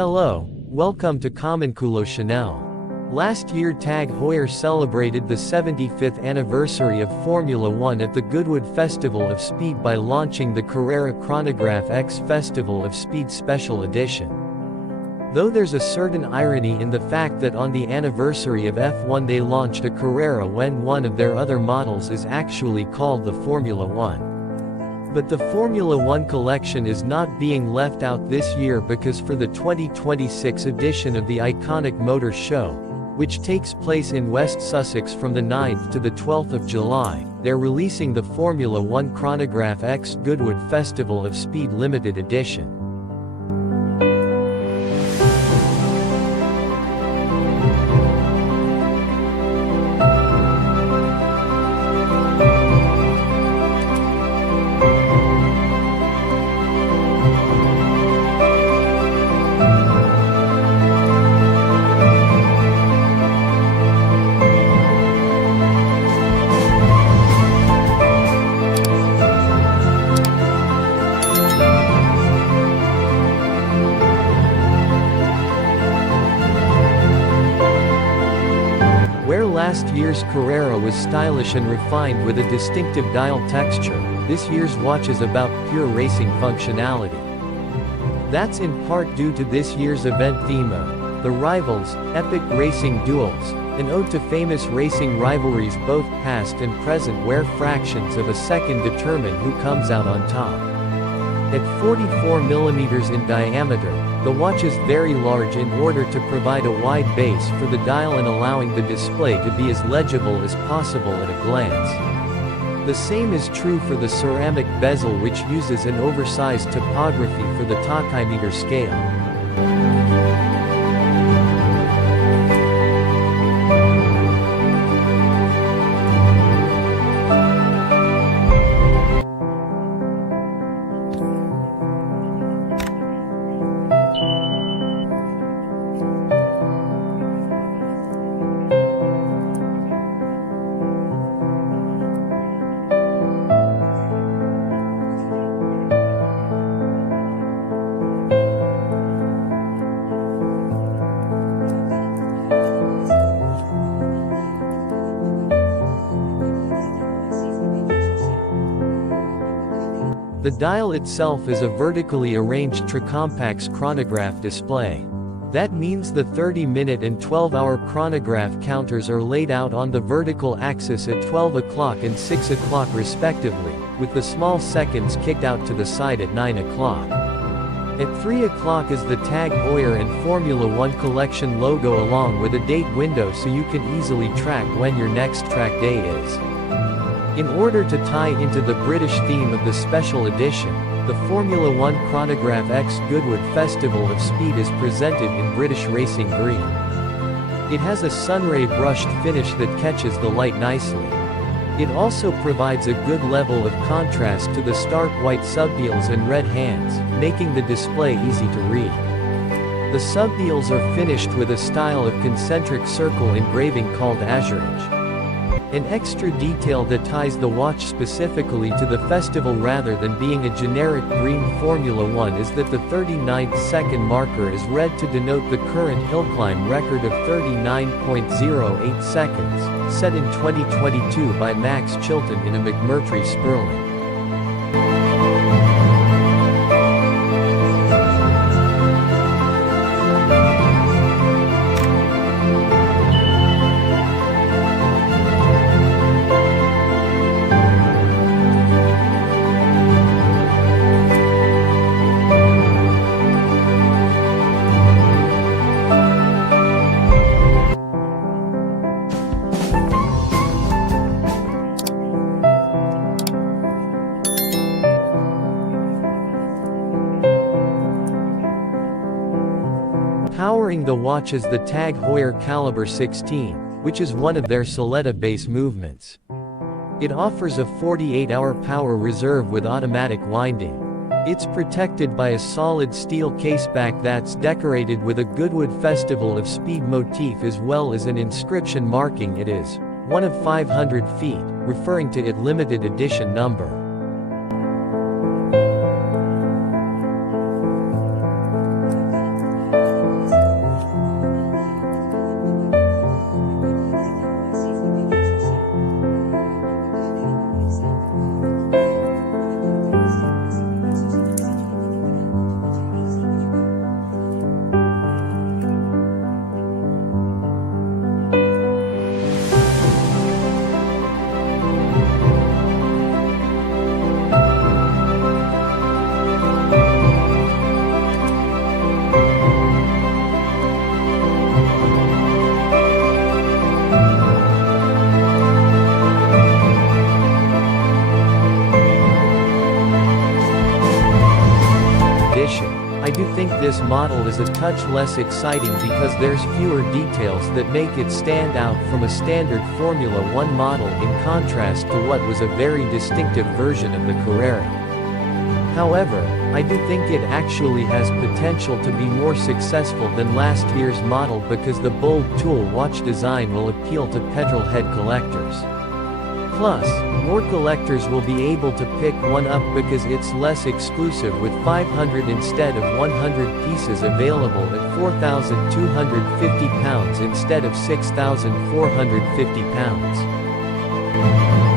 Hello, welcome to Commonculo Chanel. Last year Tag Heuer celebrated the 75th anniversary of Formula One at the Goodwood Festival of Speed by launching the Carrera Chronograph X Festival of Speed Special Edition. Though there's a certain irony in the fact that on the anniversary of F1 they launched a Carrera when one of their other models is actually called the Formula One. But the Formula One collection is not being left out this year because for the 2026 edition of the iconic Motor Show, which takes place in West Sussex from the 9th to the 12th of July, they're releasing the Formula One Chronograph X Goodwood Festival of Speed Limited Edition. Where last year's Carrera was stylish and refined with a distinctive dial texture, this year's watch is about pure racing functionality. That's in part due to this year's event theme of The Rivals, Epic Racing Duels, an ode to famous racing rivalries both past and present where fractions of a second determine who comes out on top. At 44mm in diameter, the watch is very large in order to provide a wide base for the dial and allowing the display to be as legible as possible at a glance. The same is true for the ceramic bezel, which uses an oversized topography for the tachymeter scale. The dial itself is a vertically arranged tricompax chronograph display. That means the 30-minute and 12-hour chronograph counters are laid out on the vertical axis at 12 o'clock and 6 o'clock respectively, with the small seconds kicked out to the side at 9 o'clock. At 3 o'clock is the Tag Heuer and Formula One collection logo along with a date window so you can easily track when your next track day is. In order to tie into the British theme of the special edition, the Formula One Chronograph X Goodwood Festival of Speed is presented in British Racing Green. It has a sunray brushed finish that catches the light nicely. It also provides a good level of contrast to the stark white subdials and red hands, making the display easy to read. The subdials are finished with a style of concentric circle engraving called azurage. An extra detail that ties the watch specifically to the festival rather than being a generic green Formula One is that the 39th second marker is red to denote the current hill climb record of 39.08 seconds, set in 2022 by Max Chilton in a McMurtry Sperling. Powering the watch is the Tag Heuer Caliber 16, which is one of their Soletta base movements. It offers a 48-hour power reserve with automatic winding. It's protected by a solid steel caseback that's decorated with a Goodwood Festival of Speed motif as well as an inscription marking it is one of 500 feet, referring to its limited edition number. this model is a touch less exciting because there's fewer details that make it stand out from a standard Formula One model in contrast to what was a very distinctive version of the Carrera. However, I do think it actually has potential to be more successful than last year's model because the bold tool watch design will appeal to petrolhead collectors. Plus, more collectors will be able to pick one up because it's less exclusive with 500 instead of 100 pieces available at £4,250 instead of £6,450.